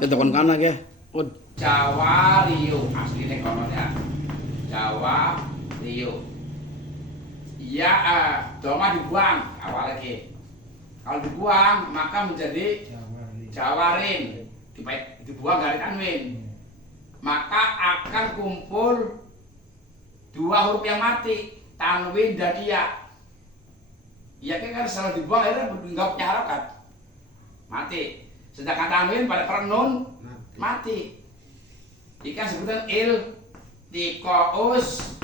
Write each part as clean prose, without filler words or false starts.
Kita kon kana ke. Jawa Rio asline kononya. Jawa Rio. Ya, doma dibuang awalnya ke. Kalau dibuang maka menjadi Jawarin. Dibuang dari tanwin. Maka akan kumpul dua huruf yang mati, tanwin dan iya. Iya kan setelah dibuang akhirnya nggak punya harokat, mati. Sedangkan tanwin pada perenun mati. Ikan sebutan iltiqaus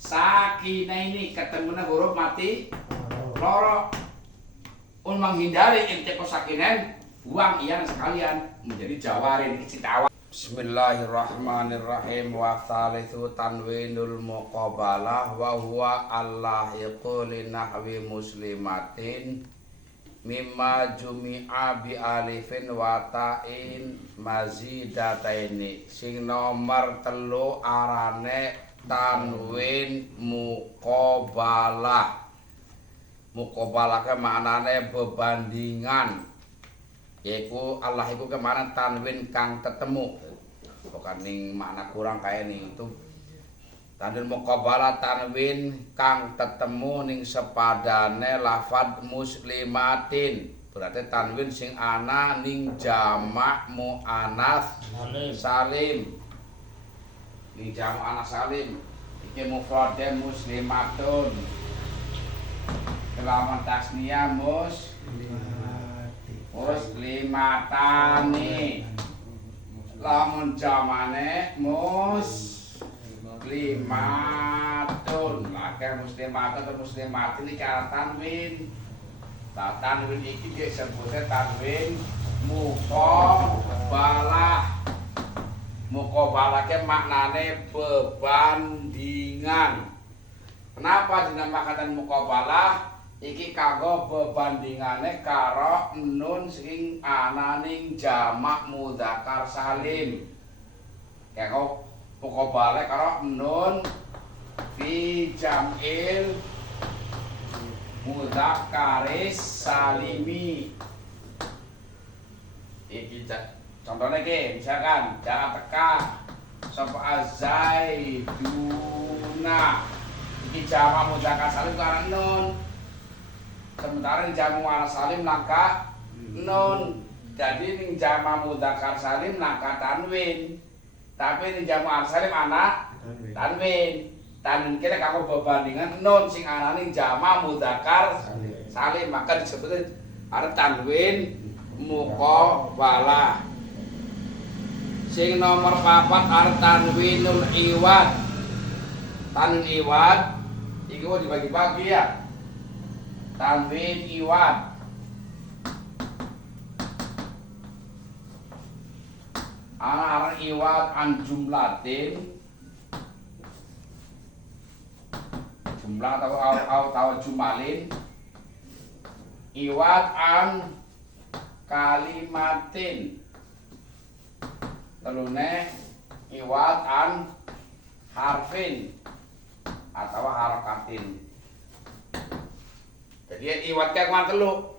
sakinaini, ketemunya huruf mati loro. Menghindari iltiqaus sakinain, buang iya sekalian menjadi jawarin kecitawa. Bismillahirrahmanirrahim. Wa thalithu tanwinul muqabalah wa huwa allahiqu li nahwi muslimatin mimma jumi'a bi alifin wa ta'in mazidataini. Sing nomor telu arane tanwin muqabalah. Muqabalah ke maknane bebandingan. Yaitu Allah itu kemana tanwin kang tetemu, bukan ning makna kurang kayak nih itu tanwin muqabalah tanwin kang tetemu ning sepadane lafad muslimatin, berarti tanwin sing ana ning jamak muannats salim, ning jamak muannats salim iki mufrad muslimatun, kelawan tasniyah muslimatani, lamun jamane muslimatun, lake muslimatun atau muslimatin iki tanwin. Tanwin iki disebutnya tanwin muqabalah. Muqabalah ke maknane bebandingan. Kenapa dinamakan muqabalah? Iki kanggo bebandingane karo nun sing ana ning jamak mudzakkar salim. Kanggo muqabalah karo nun fi jam'il mudzakkaris salimi. Iki contohnya ke, misalkan jangan teka sapa azaiduna. Iki jamak mudzakkar salim karo nun. Sementara ning jamak muannats salim langka nun. Jadi ning jamak mudzakkar salim langka tanwin. Tapi ning jamak muannats salim ana tanwin. Tanwin kene kanggo bebandingan nun sing ana ning jamak mudzakkar salim, maka disebut ana tanwin muqabalah. Sing nomor 4 ana tanwinul iwad. Tanwin iwad iki dibagi-bagi ya. Tanwin iwad ana iwad an jumlatin, jumlah atau jumalin, iwad an kalimatin, telune iwad an harfin atau harakatin. Jadi iwadnya kemana telu?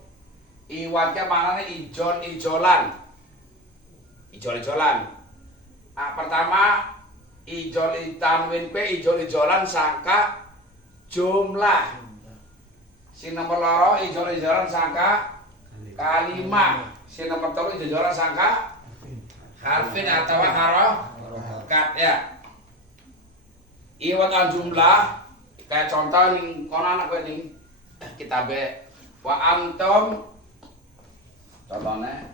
Iwadnya maknanya ijol-ijolan. Ijol-ijolan. Pertama ijol tanwin P ijol-ijolan sangka jumlah. Si nomor loro ijol-ijolan sangka kalimah. Si nomor telu ijol-ijolan sangka harfin atau harokat ya. Iwad an jumlah kayak contoh ning kono anak kowe ning kitabe wa antum, contohnya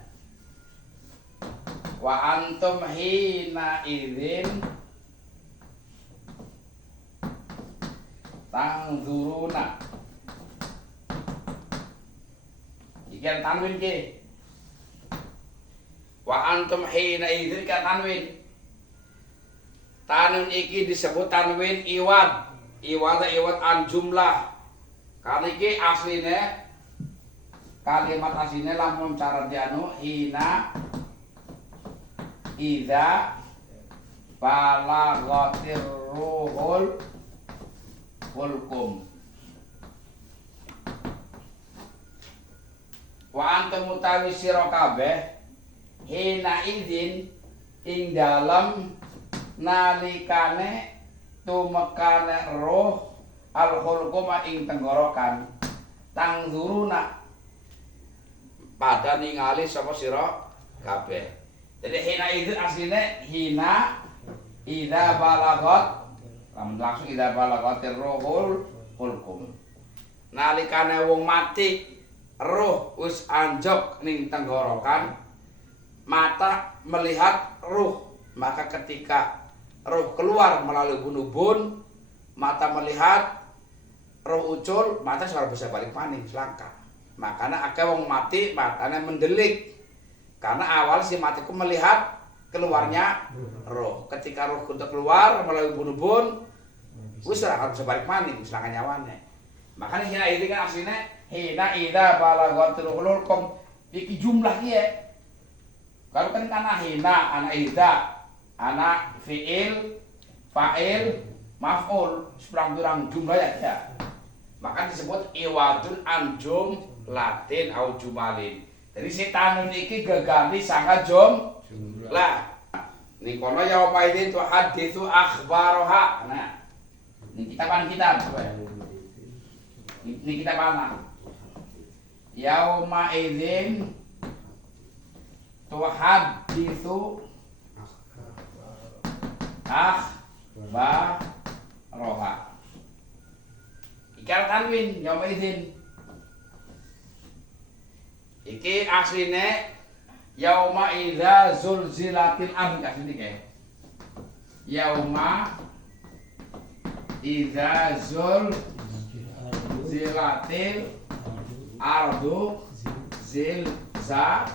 wa antum hina idzin tangzuruna. Iki tanwin ki. Wa antum hina idzin ka tanwin. Tanwin iki disebut tanwin iwad. Iwad an jumlah. Karena ini aslinya kalimat aslinya lamun cara dianu hina idza balaghatir ruhul hulkum. Wa antum mutawi sira kabeh hina izin ing dalem nalikane tumekane roh al khulquma ing tenggorokan tangzuruna pada ningali sapa sira kabeh. Jadi hina itu aslinya hina idza balagot langsung idza balagotir ruhul hulkum. Nalikane wong mati roh wis anjok ning tenggorokan, mata melihat ruh, maka ketika roh keluar melalui ubun-ubun, mata melihat roh ucul, mata sudah bisa balik maning selangkah. Makanya akeh wong mati matanya mendelik. Karena awal si matiku melihat keluarnya roh. Ketika roh udah keluar melalui ubun-ubun, wis ora bisa balik maning selangkah nyawane. Makanya hina itu kan aslinya hina idza balaghatul hulqum iki jumlah kiye. Kalau kan kana hina ana idza ana fiil fa'il maf'ul seberang-berang jumlah ya. Maka disebut iwadun anjum latin au jumalin. Jadi si tanun iki geganti sanga lah. Ning kono ya apa itu haditsu akhbaroha. Nah. Ini kita pan kita coba ya. Ini kita mana? Yauma idzin tuhaditsu akhbaroha. Ikal tanwin yauma idzin. Iki asline yauma idza zulzilatil ardu asline kae. Yauma idza zulzilatil ardu zilzalaha.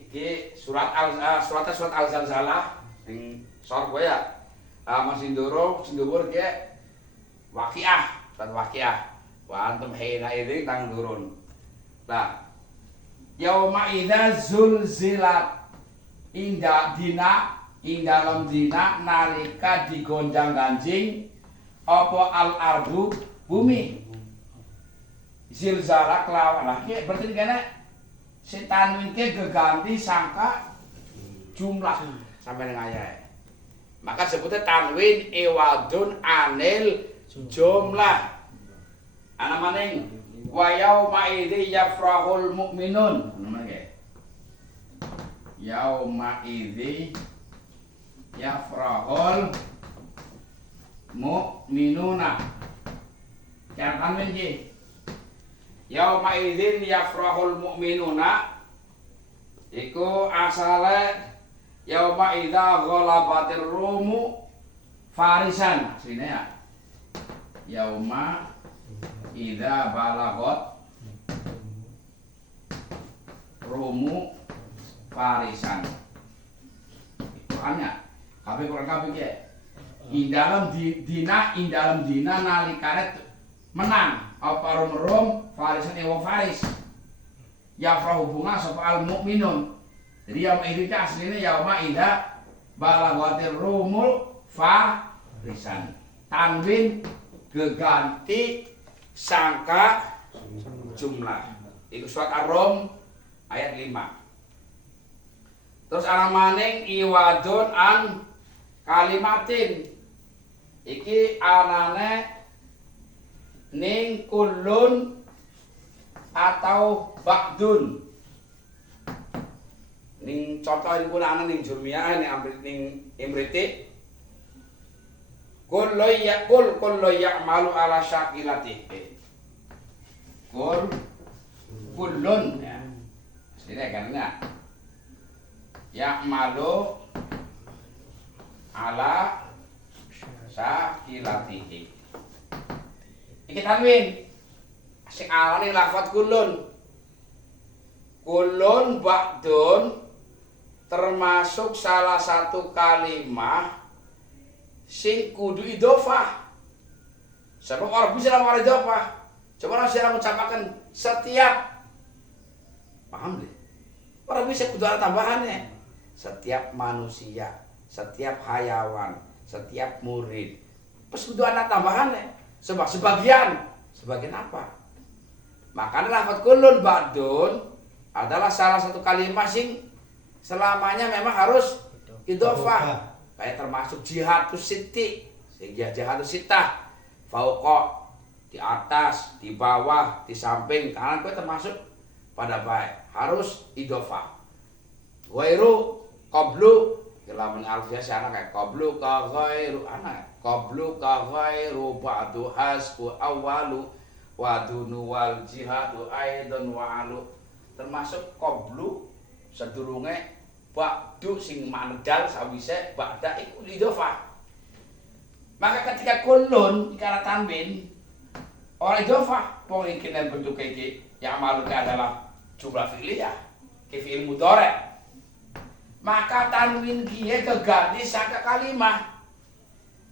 Iki surat al-zalzalah ning sor kowe ya. Masih ndoro sindhuwur ki waqiah, surat waqiah. Wa antum hina idzin tang turun. Nah, yauma idza zulzilat ing dalam dina nalika digonjang-ganjing apa al-ardu bumi. Zilzala kelawan lah ki berarti kene setan winke geganti sangka jumlah sampai dengan ayat. Maka sebutnya tanwin iwadun anil jumlah. Ana maning wa yauma idzi yafrahul mu'minun. Yauma idzi yafrahul mu'minuna. Kan menji. Yauma idzin yafrahul mu'minuna iku asale yauma idza ghalabatir rumu farisan asline ya. Yauma idza balagot rumu farisan. Itu hanya kabeh kurang kabeh ki. Ing dalam dina nalikane menang apa rum farisan ewa faris. Yafrahu bunga sapa al mukminun. Jadi yauma itu aslinya yauma idza balagotir rumul farisan. Tanwin geganti sangka jumlah. Iku surat Ar-Rum ayat 5. Terus ana maning iwadun an kalimatin. Iki anane ning kullun atau ba'dun. Ning contoh iku ana ning Jurmiyah ning Imriti. Kullu ya'malu ala syakilatihi. Kullun ya. Sini karena ya'malu ala syakilatihi. Iki tanwin. Sing awale lafaz kullun. Kullun ba'dun termasuk salah satu kalimah sing kudu idhofah. Sebab orang bisa lamar idhofah. Coba saya mengucapkan setiap. Paham deh? Orang bisa kudu ada tambahannya. Setiap manusia, setiap hayawan, setiap murid. Pas kudu ada tambahannya. Sebab sebagian apa? Makanya lafaz kullun ba'dun adalah salah satu kalimat sing selamanya memang harus idhofah. Kayak termasuk jihadus siti, jihadus sitah, fauqa di atas, di bawah, di samping, kanan kowe termasuk pada baik harus idhofah. Ghairu qablu lamun alfiah sana kayak qablu ka ghairu ana qablu ka ghairu ba'du hasbu awwalu wa dunu wal jihadu aidan wa alu. Termasuk qablu sedurunge ba'du sing manedal sawise ba'da iku idhofah. Maka ketika kullun ikara tanwin ora idhofah, wong iki nek bentuk iki yang malu adalah jumlah fi'liyah, ke fi'il mudhari'. Maka tanwin kiye keganti saka kalimah.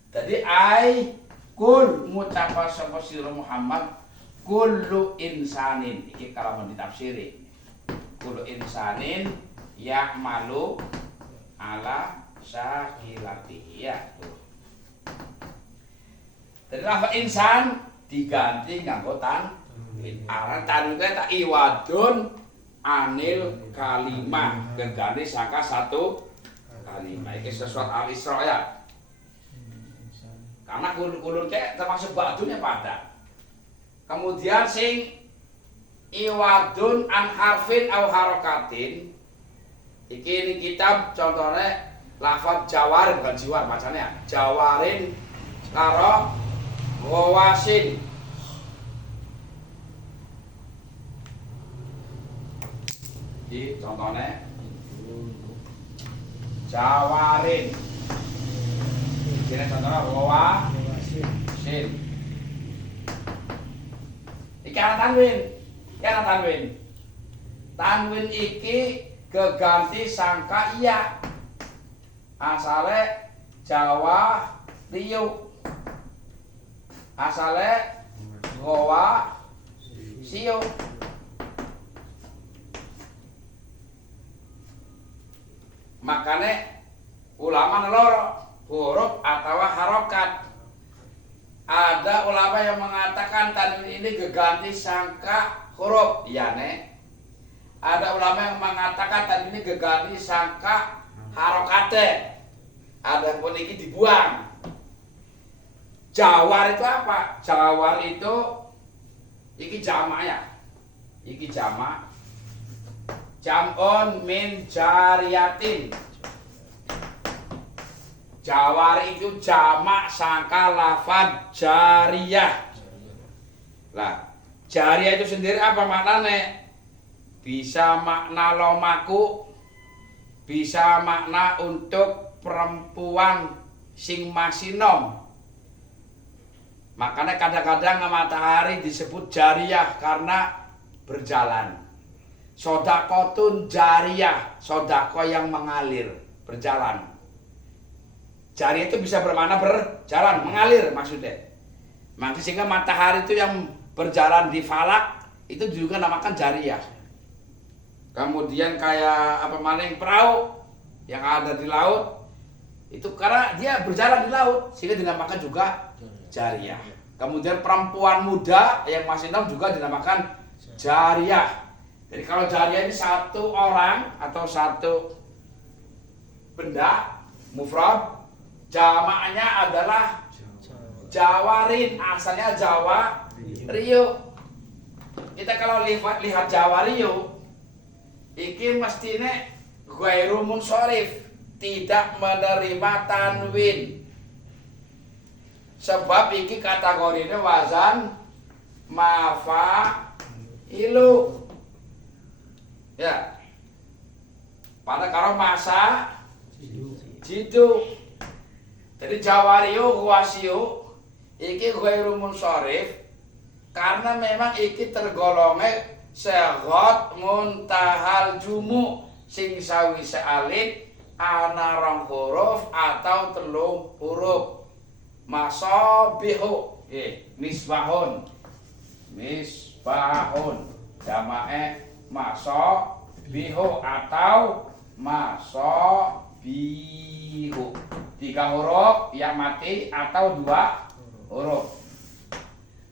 Jadi ai kul ngucapa sapa sira Muhammad kullu insanin iki kalamun ditafsiri. Kullu insanin ya'malu ala syakilatihi ya. Jadi lafaz insan diganti nganggo tanwin. Aran tanwin tak iwadun anil kalimah keganti saka satu kalimah. Iki sesuatu al-Isra ya. Karena kulun kayak termasuk ba'dunya pada. Kemudian sing iwadun an harfin au harokatin. Iki ini kitab contohnya lafaz jawarin bukan jiwar bacanya. Jawarin karo wawasin. Di contohnya jawarin. Ini contohnya wawasin. Iki ana tanwin. Iki ana tanwin. Tanwin iki keganti sangka iya. Asale Jawa riyu. Asale gowa siu. Makanya ulama loro huruf atau harokat. Ada ulama yang mengatakan tanwin ini geganti sangka huruf, iya nek. Ada ulama yang mengatakan tanwin ini geganti sangka harokate. Ada pun ini dibuang. Jawar itu apa? Jawar itu iki jamak ya. Iki jamak. Jam'un min jariyatin. Jawar itu jamak sangka lafaz jariyah. Lah, jariyah itu sendiri apa maknanya? Bisa makna lomaku, bisa makna untuk perempuan sing masih nom. Makanya kadang-kadang matahari disebut jariyah karena berjalan. Sodakotun jariyah, sodako yang mengalir, berjalan. Jariyah itu bisa bermakna berjalan, mengalir maksudnya. Maka sehingga matahari itu yang berjalan di falak itu juga namakan jariyah. Kemudian kayak apa maning perahu yang ada di laut itu karena dia berjalan di laut sehingga dinamakan juga jariyah. Kemudian perempuan muda yang masih nom juga dinamakan jariyah. Jadi kalau jariyah ini satu orang atau satu benda mufrad, jamaknya adalah jawarin, asalnya Jawa Rio. Kita kalau lihat Jawa Rio, iki mestinya ghairu munsharif, tidak menerima tanwin. Sebab iki kategorinya wazan mafa'ilu. Ya. Pada karo masa jitu. Jadi jawariyo wasiyo iki ghairu munsharif karena memang iki tergolonge segot muntahal jumu sing sawise alif ana rong huruf atau telung huruf. Masabihu misbahun. Misbahun jamake masabihu atau masabihu. 3 huruf yang mati atau 2 huruf.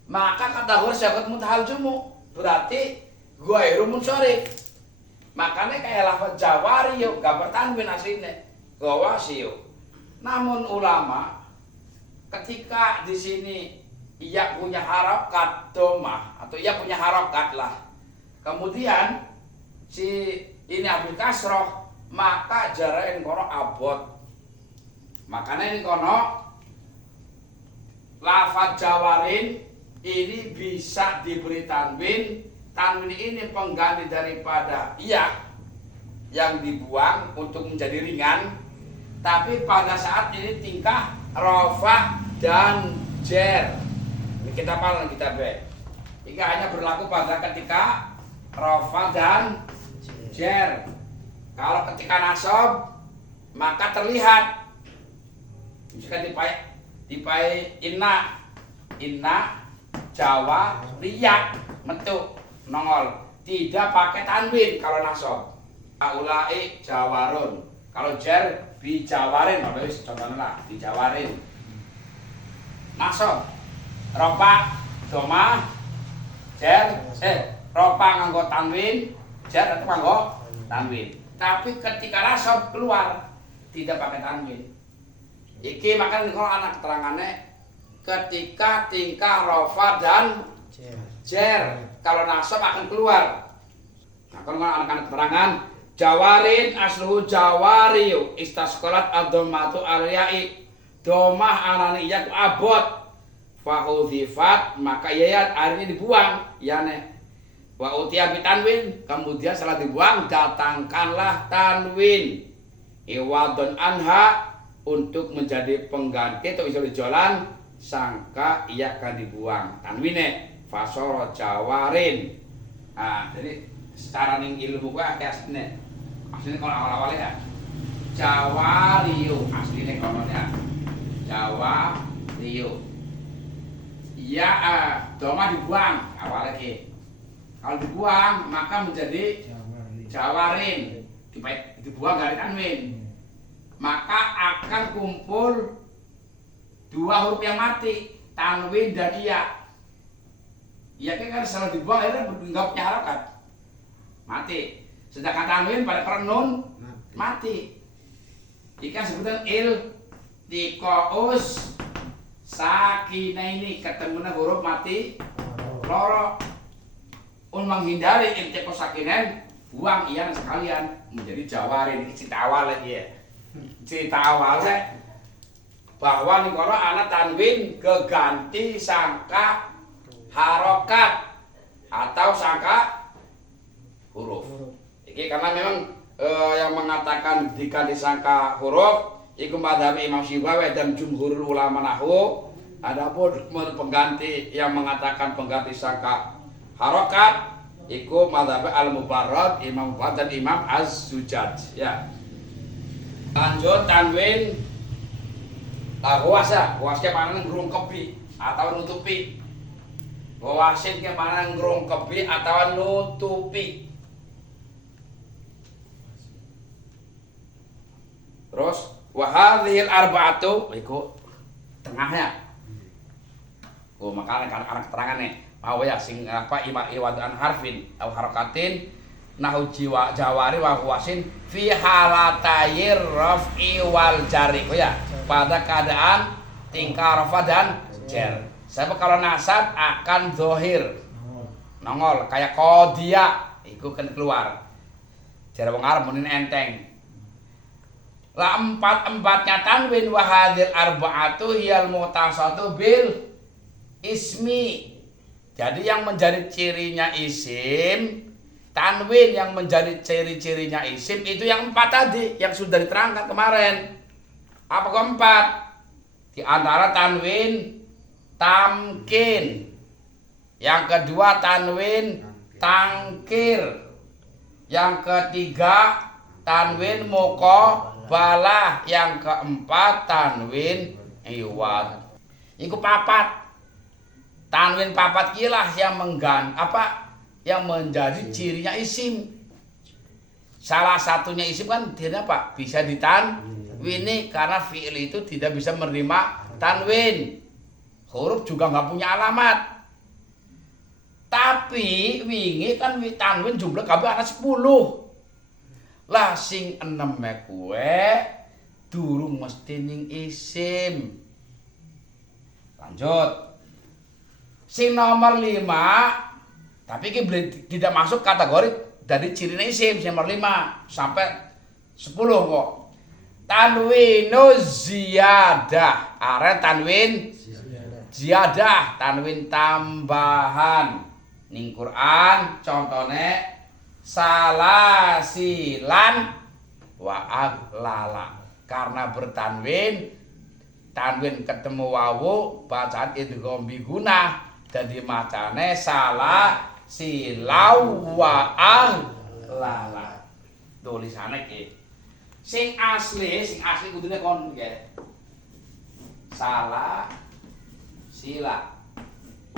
Maka kata huruf syarat muntahal jumu berarti ghairu munsharif. Makanya kayak lafaz jawari yuk, gambar tanwin aslinya. Gawasi yuk. Namun ulama ketika di sini ia punya harokat domah atau ia punya harokat lah. Kemudian si ini ambil kasroh, maka jarain kono abot. Makanya ini kono lafaz jawarin ini bisa diberi tanwin. Tanwin ini pengganti daripada iya yang dibuang untuk menjadi ringan. Tapi pada saat ini tingkah rofa dan jer. Ini kita paling kita be. Ini hanya berlaku pada ketika rofa dan jer. Kalau ketika nasab maka terlihat. Misalkan dipai inna Jawa riyak metu nongol, tidak pakai tanwin kalau nasab. Ulai jawarun, kalau jer dijawarin, kalau wis contohnya lah dijawarin. Nasab ropa doma jer ropa nganggo tanwin, jer itu nganggo tanwin. Tapi ketika nasab keluar tidak pakai tanwin. Iki makanya kalau anak keterangannya ketika tingkah rofa dan jer, kalau nasab akan keluar. Nah, kalau anak-anak keterangan jawarin asluhu jawariyu istasqalat ad-dhammatu al-ya'i domah anani yak abot fahudhifat maka yayat hari ini dibuang ya ne wa utiya bitanwin kemudian setelah dibuang datangkanlah tanwin iwadun anha untuk menjadi pengganti atau bisa dijualan sangka ia akan dibuang tanwine fasoro jawarin. Nah, jadi secara ning ilmu gua aslinya kalau awal-awalnya ya jawariyu aslinya kononya jawariyu ya doma dibuang awalnya ki kalau dibuang maka menjadi jawarin dibuang dari tanwin maka akan kumpul dua huruf yang mati tanwin dan iya. Iya kan setelah dibuang akhirnya nggak punya harokat mati. Sedangkan tanwin pada perenun mati. Ikan sebutan iltiqaus sakina ini ketemunya huruf mati loro. Menghindari iltiqaus sakinen buang iya sekalian menjadi jawarin. Ini cerita awal lagi ya. Cerita awalnya bahwa nih kalau anak tanwin keganti sangka harokat atau sangka huruf. Ini karena memang yang mengatakan diganti sangka huruf itu madhab Imam Syibawi dan jumhur ulama nahwu. Adapun pengganti yang mengatakan pengganti sangka harokat itu madhab Al-Mubarrad Imam Fuad dan Imam Az-Zujaj ya. Lanjut tanwin huwasa mana ngrungkepi atau nutupi. Huwasin mana ngrungkepi atau nutupi. Terus wahadhil arba'atu iku tengahnya. Oh makanya kan anak keterangan nih. Mau ya sing apa iwadan harfin atau harakatin nahu jiwa jawari wa huwasin fi halatayir raf'i wal jari. Oh ya, pada keadaan tingkah rafa dan jar. Sebab kalau nasab akan zohir. Nongol kayak qodiya iku kan keluar. Cara wong Arab muni enteng. Lah empat-empatnya tanwin wa hadzal arba'atu hiyal mutasatu bil ismi. Jadi yang menjadi cirinya isim tanwin yang menjadi ciri-cirinya isim itu yang empat tadi yang sudah diterangkan kemarin. Apa keempat? Di antara tanwin tamkin. Yang kedua tanwin tangkir. Yang ketiga tanwin muqabalah. Yang keempat tanwin iwad. Iku papat. Tanwin papat kilah yang yang menjadi cirinya isim. Salah satunya isim kan dia apa? Bisa ditanwini karena fi'il itu tidak bisa menerima tanwin. Huruf juga nggak punya alamat. Tapi wingi kan tanwin jumlah kabeh ana 10. Lah sing eneme kuwe durung mesti ning isim. Lanjut. Sing nomor 5 tapi iki tidak masuk kategori dari cirine isim nomor 5 sampai 10 kok. Tanwinu ziyadah. Are tanwin ziyadah, tanwin tambahan. Ning Quran contone salasilan wa aglala. Karena bertanwin, tanwin ketemu wawu bacaan idgham biguna dadi macane salah silau wa aglala. Tulisane iki. Sing asli kudune kon nggih. Salah sila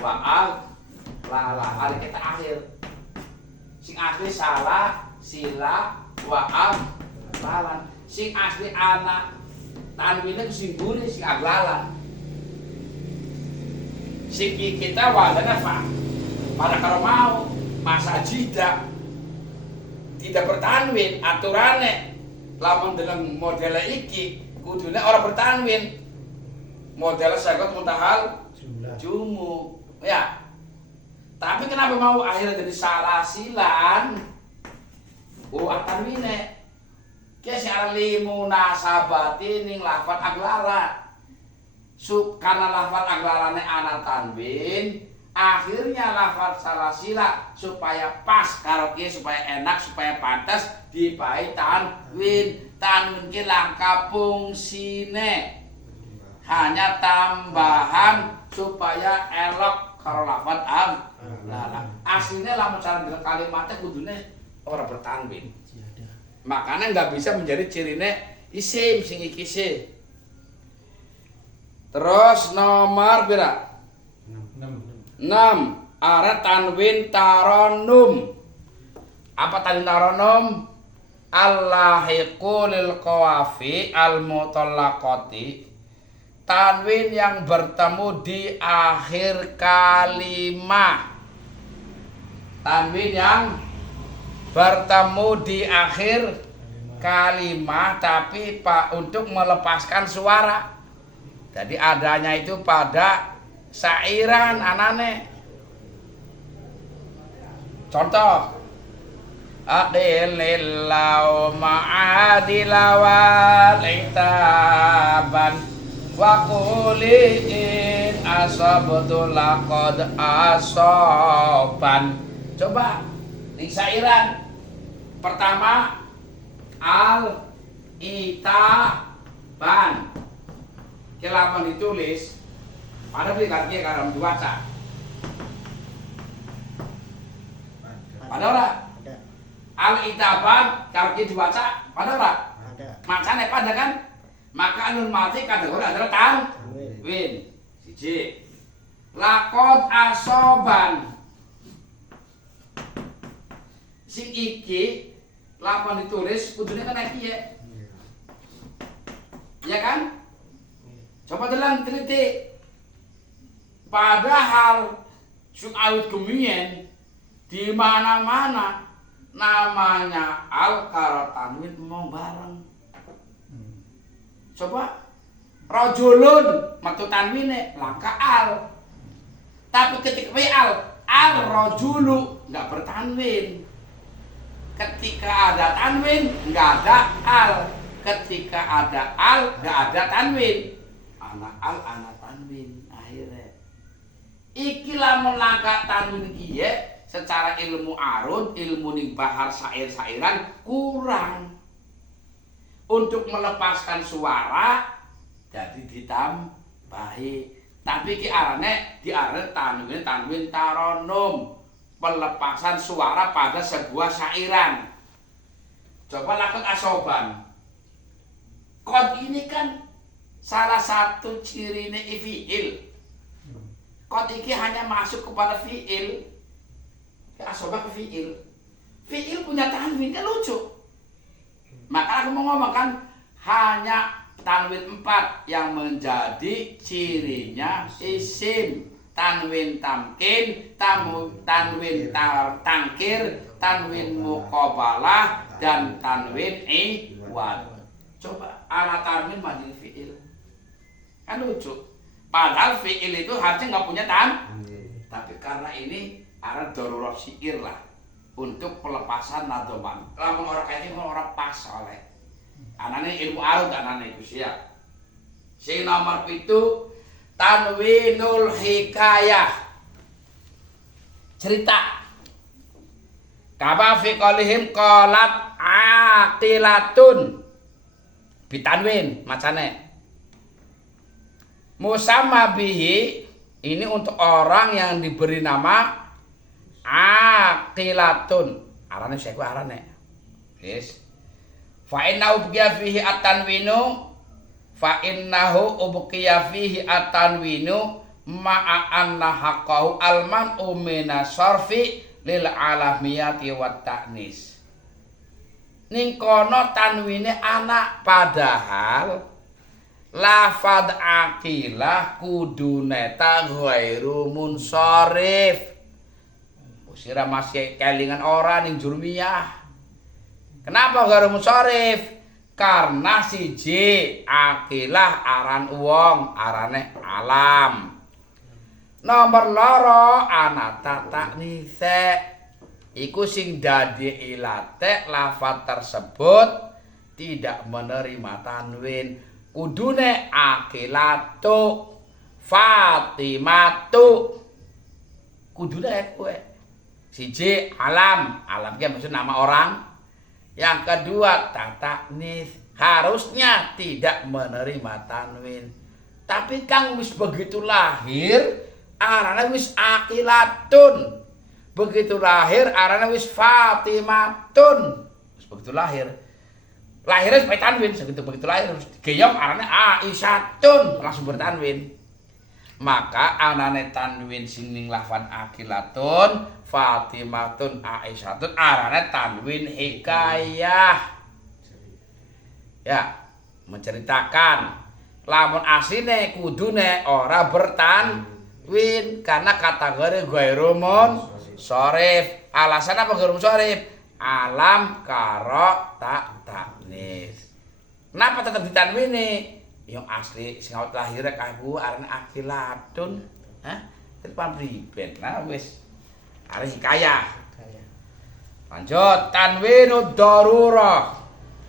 wa aglala. Hari kita akhir. Sing asli salah sila wa aglala. Sing asli anak tanwine sing gune sing aglalan. Sing kita wadana fa. Pada kalau mau masa jida tidak bertanwin aturane lamun dengan model iki kudune orang bertanwin. Model sagot muntahal jumu. Ya. Tapi kenapa mau akhirnya jadi salah silan? Tanwine Kesi alimu nasabati ning lafat aglala. Karena lafat aglalane ana tanwin, akhirnya lafat salasila supaya pas karo kieu supaya enak supaya pantas dipai tanwin. Tanwin ki langka fungsine hanya tambahan supaya elok karo lafat aglala. Aslinya lamun cara kalimatnya kudune ora bertanwin. Makanya nggak bisa menjadi cirine isim sing iki sih. Terus nomor pira? 6. Are tanwin taronum. Apa tanwin taronum? Allahiqu lil qawafi al mutallaqati. Tanwin yang bertemu di akhir kalimat. Tanwin yang bertemu di akhir kalimat tapi untuk melepaskan suara. Jadi adanya itu pada syairan anane. Contoh aqilillahu ma'adilawal itaban wa quliin asabtu laqad asoban. Coba di syairan pertama al-itaban. Kelapan ditulis pada beli kaki karena dibaca. Pada orang al-itaban kaki dibaca pada orang. Macane pada kan? Maka nun mati kategori adalah tanwin. Siji. Laqad asoban. Sing iki lapan ditulis kudune kan iki ya. Ya kan? Coba dalam teliti. Padahal sing awit kemien di mana-mana namanya al karo tanwin mau bareng. Coba rajulun matu tanwine langka al. Tapi ketika al rajulu enggak bertanwin. Ketika ada tanwin enggak ada al. Ketika ada al enggak ada tanwin. Anak al anak tanwin akhirnya. Iki lamun langka tanwin kiye secara ilmu arud, ilmu ning bahar syair-syairan kurang. Untuk melepaskan suara jadi ditambahi. Tapi ki arane diarane tanwin taronum, pelepasan suara pada sebuah syairan. Coba lakukan asoban. Kod ini kan salah satu cirine fi'il. Kod iki hanya masuk kepada fi'il. Asoban ke fi'il. Fi'il punya tanwin kan lucu. Maka aku mau ngomong kan hanya tanwin 4 yang menjadi cirinya isim. Tanwin tamkin, tanwin tangkir, tanwin muqabalah, dan tanwin iwad. Coba ala tanwin madil fi'il. Kan lucu. Padahal fi'il itu harusnya nggak punya tapi karena ini ada darurat syair lah untuk pelepasan nadoman. Lamun orang kayak ini orang pas oleh. Anane ilmu arut anane itu siap. Sing nomor 7 tanwinul hikayah. Cerita. Kama fi qalihim qalat aqilatun. Bitanwin macane. Musamma bihi ini untuk orang yang diberi nama aqilatun. Arane saya ku arane. Wis. Fa innahu ubqiya fihi at-tanwinu fa innahu ubqiya fihi at-tanwinu ma'a anna haqqahu al-man'u minas sarfi lil alamiyati wat ta'nis. Ning kono tanwine anak padahal lafad aqilah kudune ta ghairu munsharif. Usira masih kelingan orang ning jurmiyah. Kenapa ghairu munsharif? Karena siji aqilah aran wong, arane alam. Nomor loro anata taknise. Iku sing dadi ilate lafad tersebut tidak menerima tanwin. Kudune akilatu Fatimatu kudune kowe siji alam ki maksud nama orang. Yang kedua tataknis harusnya tidak menerima tanwin. Tapi kang wis begitu lahir arane wis akilatun. Begitu lahir arane wis Fatimatun. Wis begitu lahir lahirnya supaya tanwin, segitu begitu lahir geyong arane Aisyatun langsung bertanwin. Maka anane tanwin sing ning lafan aqilatun Fatimatun Aisyatun arane tanwin hikayah. Ya, menceritakan. Lamun asline kudune ora bertanwin karena kategori ghairu munsharif. Alasan apa ghairu munsharif? Alam karo taknis. Kenapa tetap ditanwini? Yang asli sing awet lahir kaku arane akilatun. Hah? Depan priben. Nah wis. Are hikayah. Lanjut tanwinu darurah.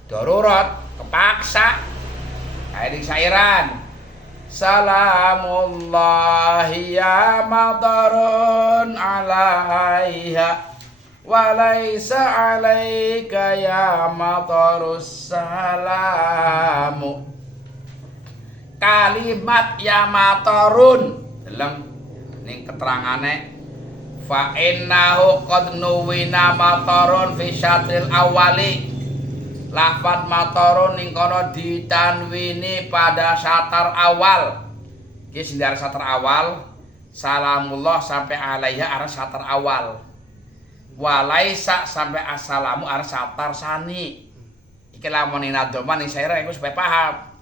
Darurat kepaksa. Kayak di sairan. Salamullahi ya madarun alaiha. Walaisa alaika ya matarus salamu. Kalimat ya matarun deleng ning keterangane fa innahu qad nuwina matarun fi syatril awali. Lafad matarun ning kono ditanwini pada satar awal. Iki sing dari satar awal salamullah sampai alaiha arah satar awal. Walaisa sampai assalamu arah satar sani. Iki lamun nadoman ning saira iku supaya paham.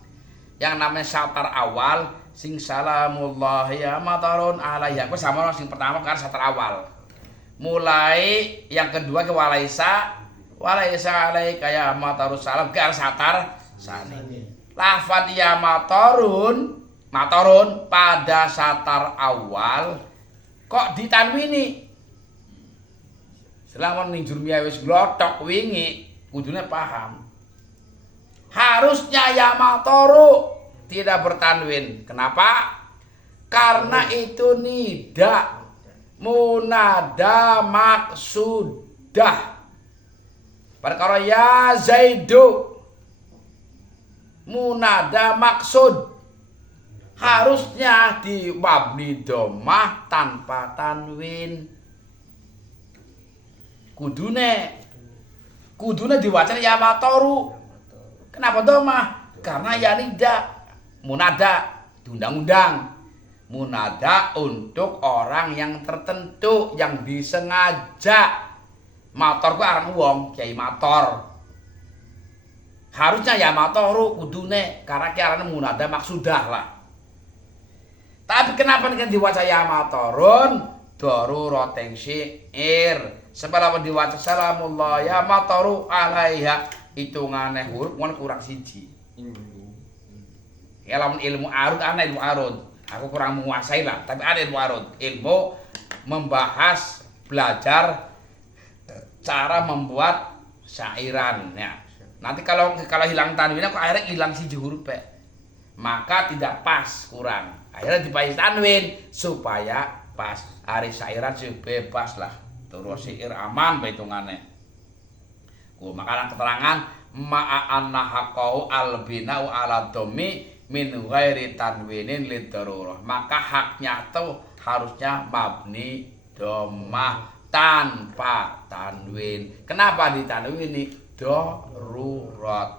Yang namanya satar awal sing salamullah ya matarun alaiha. Ku sama sing pertama kan satar awal. Mulai yang kedua ke walaisa alaika ya matarus salam ke arah satar sani. Lafad ya matarun pada satar awal kok ditanwini. Selama ning jurmiyah wis glothok wingi, kudune paham. Harusnya ya matoru tidak bertanwin. Kenapa? Karena itu nida munada maksudah. Perkara ya Zaidu munada maksud harusnya di mabni dhammah tanpa tanwin. Kudune diwaca ya matoru. Kenapa dhammah? Karena ya nida munada diundang-undang. Munada untuk orang yang tertentu yang disengaja. Mator ku aran wong, Kiai Mator. Harusnya ya matoru kudune karena ki arane munada maksudah lah. Tapi kenapa nek diwaca ya matorun darurating syair Sepala diwaca salamullah ya mataru alaiha hitungane huruf ngono kurang siji. Ya lamun ilmu arud ana ilmu arud. Aku kurang menguasai lah, tapi ada ilmu arud. Ilmu membahas belajar cara membuat syairan ya. Nanti kalau hilang tanwinnya kok akhirnya hilang siji huruf maka tidak pas, kurang. Akhirnya dipakai tanwin supaya pas. Hari syairan sih bebas lah. Terus syair aman hitungane. Makanan keterangan ma'anna haqqau albina'u ala dhammi min ghairi tanwinin lidarurah. Maka haknya tuh harusnya mabni dhammah tanpa tanwin. Kenapa ditanwini? Darurat.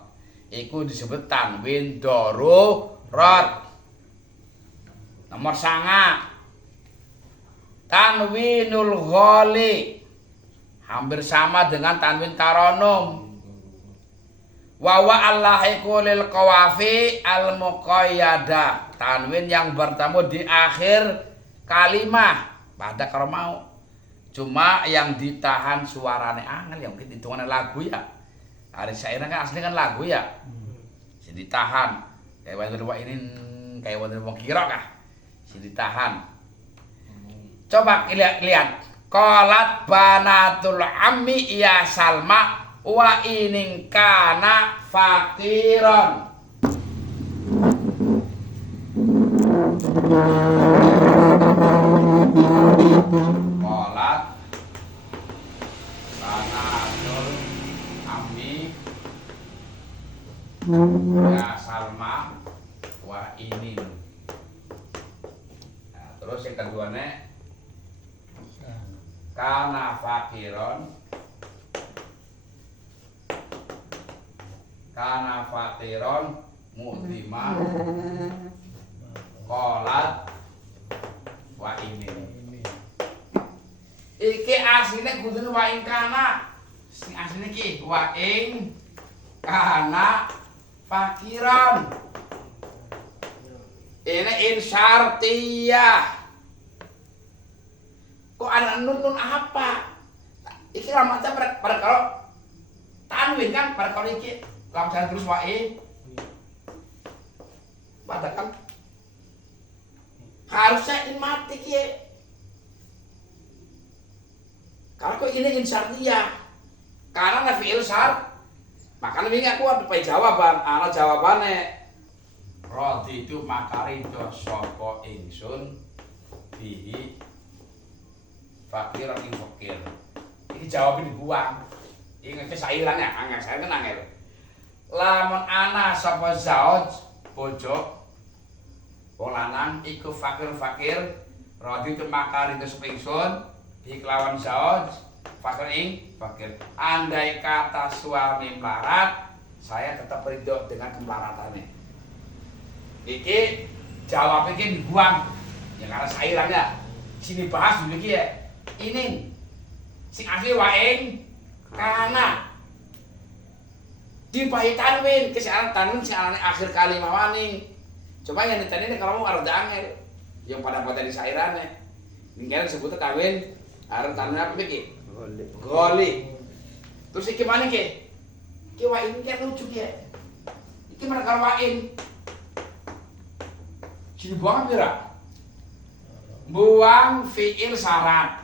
Iku disebut tanwin darurat. Nomor 9. Tanwinul ghali hampir sama dengan tanwin taronum. Wa allahiku lil qawafi al muqayyada. Tanwin yang bertemu di akhir kalimah pada kalau mau. Cuma yang ditahan suarane angel yang hitungannya lagu ya. Hari syairnya kan asli kan lagu ya. Jadi ditahan. Kayak wonten ini kayak wonten wong kira kah? Jadi ditahan. Coba lihat. Qalat banatul ammi ya Salma wa ining kana fakiron. Qalat banatul ammi ya Salma wa ining. Nah, terus yang keduanya kana fakiron mu'tima qalat wa ini. Iki asline kudu wa ing kana. Sing asline iki wa ing kana fakiron. Ini insyartiyah. Kok ada nun apa? Iki ramata pada kalau tanwin kan pada kalau iki langsung terus wae. Pada kan harusnya ini mati ki. Kalau kok ini insyartiyah. Karena na fi'il syart. Makanya ini aku ada jawaban. Ana jawabannya rodi itu makarido sapa ingsun bihi fakiran ing fakir. Ini jawabin dibuang. Ini kesairannya, angel saya kan angel. Lamun ana sapa zauj bojo wong lanang iku fakir radi itu makari itu sepingsun di kelawan zauj fakir ing fakir. Andai kata suami melarat, saya tetap ridho dengan kemelaratannya. Iki jawab iki dibuang. Ya karena sairannya. Sini bahas dulu iki ya. Ini sing asli waing kana dipahi tanwin kesalahan tanwin kesalahan akhir kalimat waning. Coba yang ditanya ini kalau mau arah angel yang pada di sairannya ini kan disebutnya tanwin arah tanwin apa iki? Goli. Terus iki mana ki? Iki waing kan lucu ki. Iki mana kalau waing? Sini buang apa? Buang fiil syarat.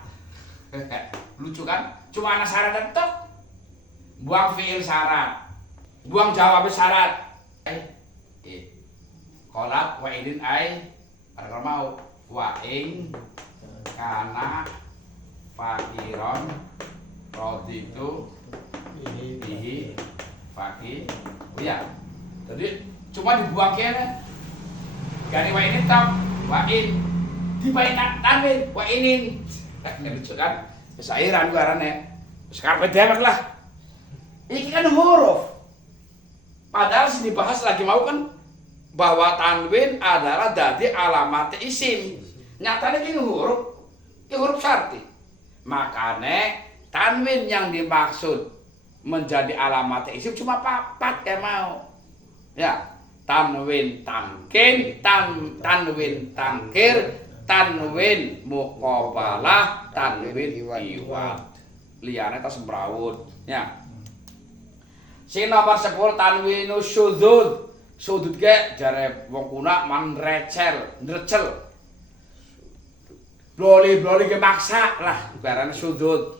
Lucu kan? Cuma anak syarat tok. Buang fiil syarat. Buang jawab syarat. Kolak wa idin ai kalau mau wa ing kana fakiron roditu bihi fakir. Oh ya. Jadi cuma dibuang kene. Gani wa ini tam wa in dibaik tanwin wa inin. Lucu kan? Kesairan garane. Sekarang bedewek lah. Ini kan huruf. Padahal sini dibahas lagi mau kan bahwa tanwin adalah dadi alamat isim. Nyatanya ini huruf syarti. Makanya tanwin yang dimaksud menjadi alamat isim cuma 4 ya mau. Ya, tanwin tamkin, tanwin tangkir, tanwin muqabalah, tanwin iwad. liyane tas mbrawut ya. Sing nomor 10 tanwinu syudzud. Syudzud ke jare wong kuna man recel. Bloli-bloli ke maksa lah barang syudzud.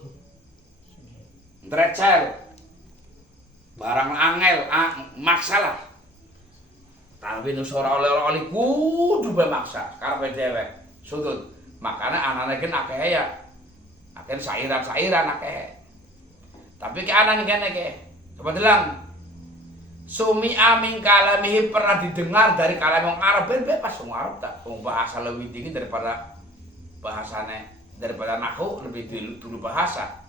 Recel. Barang angel, maksa lah. Tanwinu ora oleh kudu maksa karepe dhewek. Syudzud. Makane anane ki akeh ya. Akeh sairan-sairan akeh. Tapi ke anane kene ke. Coba delang. Sumi aming kalamihi pernah didengar dari kalam wong Arab pas wong Arab tak wong bahasa lebih tinggi daripada bahasane daripada nahwu lebih dulu bahasa.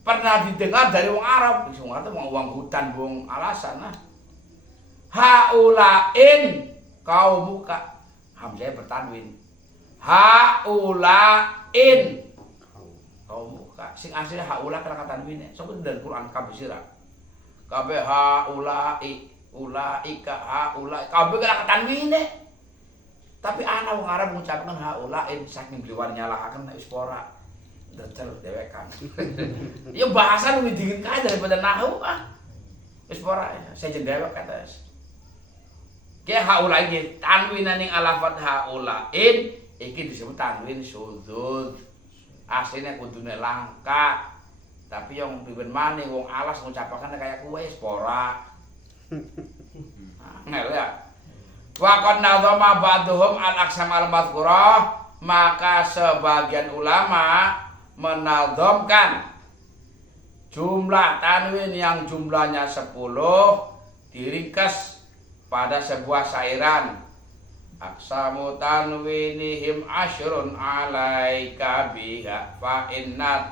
Pernah didengar dari wong Arab, wong Arab wong hutan wong alasan nah. Haulain kaumuka. Hamzah bertanwin. Haulain kaumuka. Sing asli haula kena tanwine. Sopo dari Quran kabeh sira. Kabeh haulai, ulaika haulai. Kabeh kena tanwine. Tapi ana wong Arab ngucapkan haulain saking bliwar nyalahaken nek wis ora decel dewekan. Ya bahasa lebih dingin kae daripada nahwu ah. Wis ora saya jendewek kata. Ki haulai iki tanwinan ning alafat haulain iki disebut tanwin syudzud. Asline kudune langka. Tapi yang pimpin maneh wong alas ngucapaken kayak kowe wis ora. Ngel ya. Wa qad nazama ba'dhum al-aqsam al-madhkurah, maka sebagian ulama menazamkan jumlah tanwin yang jumlahnya 10 diringkas pada sebuah syairan. Aqsamu tanwinihim asyrun alaika biha fa inna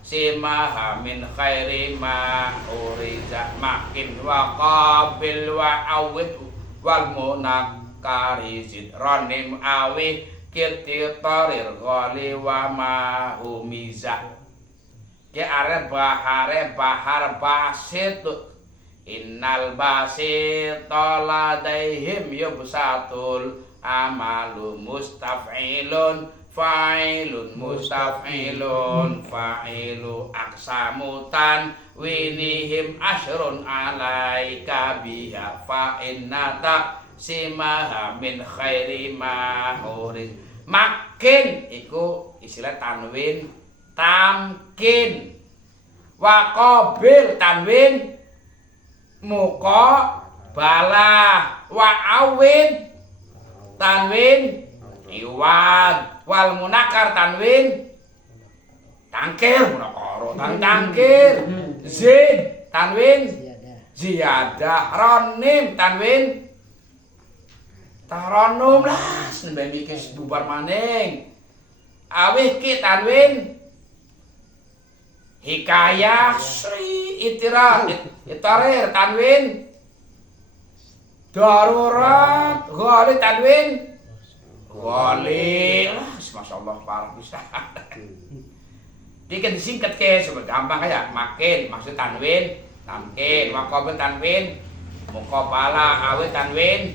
simaha min khairi ma uriza makin wa qabil wa awid wal munakari zidronim awih kirti tarir ghali wa ma humiza ke are bahar basit innal basit ladaihim yubsatul amalu mustaf'ilun fa'ilun mustaf'ilun fa'ilu aqsamutan winihim asyrun alaika biha fa'innata simaha min khairi mahurin. Makin iku istilah tanwin tamkin, wa qabil tanwin muqa balah, wa awin tanwin iwad, wal munakar tanwin tangkir munakara tangkir zid tanwin ziyadah ronim tanwin taronum lah nembe mikir bubar maning awih ki tanwin hikayah sri itarir tanwin darurat ghali tanwin ghali. Masyaallah parah bisa. Dikit disingkat ke super gampang aja. Makin maksud tanwin tamkin, waqabil tanwin muqabala, awit tanwin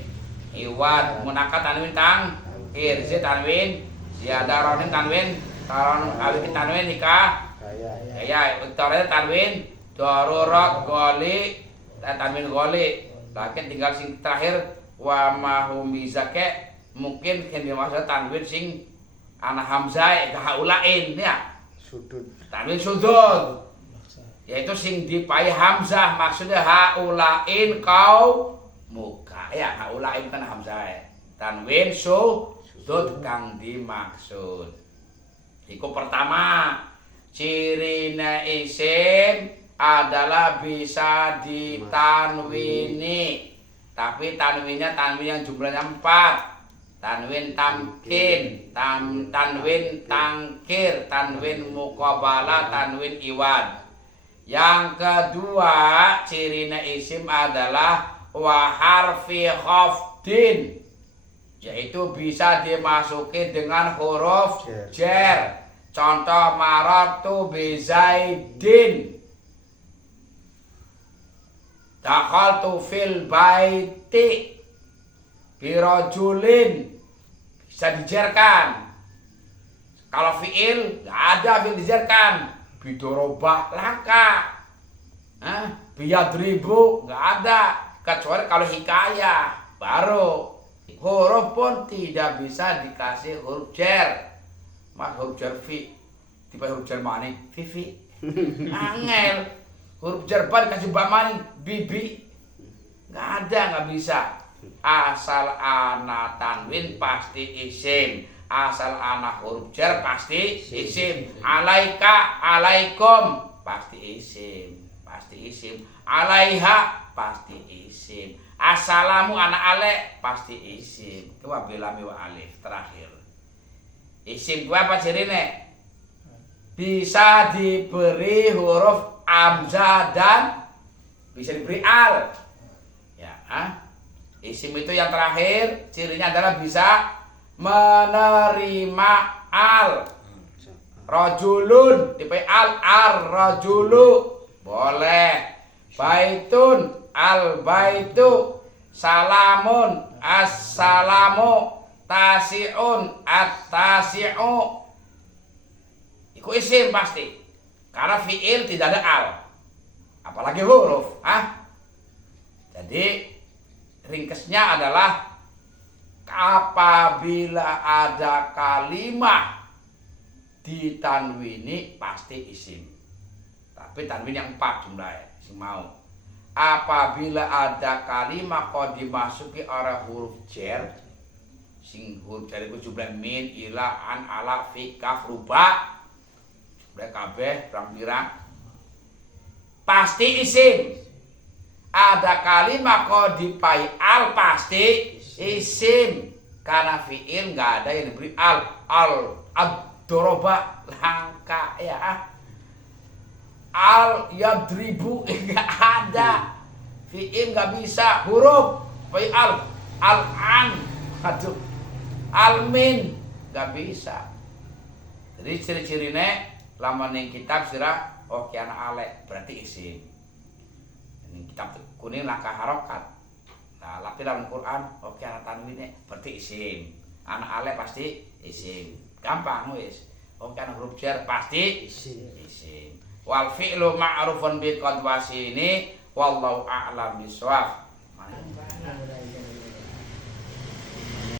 iwad, munakkat tanwin tang, irzi tanwin ziyadah ronin tanwin taron awit tanwin nikah ya utara tanwin darurat ghali tanwin ghali. Lakin tinggal sing terakhir wa mahumizake mungkin yang dimaksud tanwin sing ana hamzah haulain ya sudud tanwin sudud yaitu sing dipai hamzah maksudnya haulain kau muka ya haulain kan hamzah tanwin sudud kang dimaksud iku pertama cirina isim adalah bisa ditanwini tapi tanwinnya tanwin yang jumlahnya 4. Tanwin tamkin, tanwin tangkir, tanwin muqabala, tanwin iwad. Yang kedua cirinya isim adalah wa harfi khafdin, yaitu bisa dimasuki dengan huruf jar. Contoh maratu bi zaidin, dakhaltu fil baiti birajulin, bisa dijerkan. Kalau fi'il nggak ada fi'il dijerkan. bidoroba langka. Biyadribu nggak ada, kecuali kalau hikayah baru. Huruf pun tidak bisa dikasih huruf jar. Mas huruf jar fi, tiba huruf jar maning vivi. Angel. Huruf jar ba dikasih ba maning bibi. Nggak ada, nggak bisa. Asal ana tanwin pasti isim. Asal ana huruf jar pasti isim. Alaika, alaikum pasti isim. Pasti isim. Alaiha pasti isim. Assalamu anak ale pasti isim. Wa bilami wa alif terakhir. Isim gua apa cirine? Bisa diberi huruf hamzah dan bisa diberi al. Ya, isim itu yang terakhir cirinya adalah bisa menerima al. Rajulun tipe al rajulu boleh. Baitun al baitu, salamun assalamu, tasiun at-tasi'u. Iku isim pasti. Karena fi'il tidak ada al. Apalagi huruf, Jadi ringkesnya adalah apabila ada kalimat ditanwini pasti isim. Tapi tanwin yang 4 jumlahnya, sing mau. Apabila ada kalimat kok dimasuki oleh huruf jar, sing huruf jar itu jumlah min, ila, an, ala, fi, kaf, ruba, jumlah kabeh pirang-pirang pasti isim. Ada kalimat kok dipai al pasti isim. Karena fi'il nggak ada yang diberi al, ad-doroba langka ya. Al yadribu enggak ada. Fi'il enggak bisa. Huruf fi'al, al-an, aduh, al-min enggak bisa. Jadi ciri-cirine lamun ning kitab sira oke anak alek berarti isim. Ning kitab kuning langkah harokat. Nah, tapi dalam Quran oke anak tanwine berarti isim. Anak alek pasti isim. Gampang wis. Oke anak huruf jar pasti isim. Wal fi'lu ma'rufun bi qadwasi ini wallahu a'lam bishawab.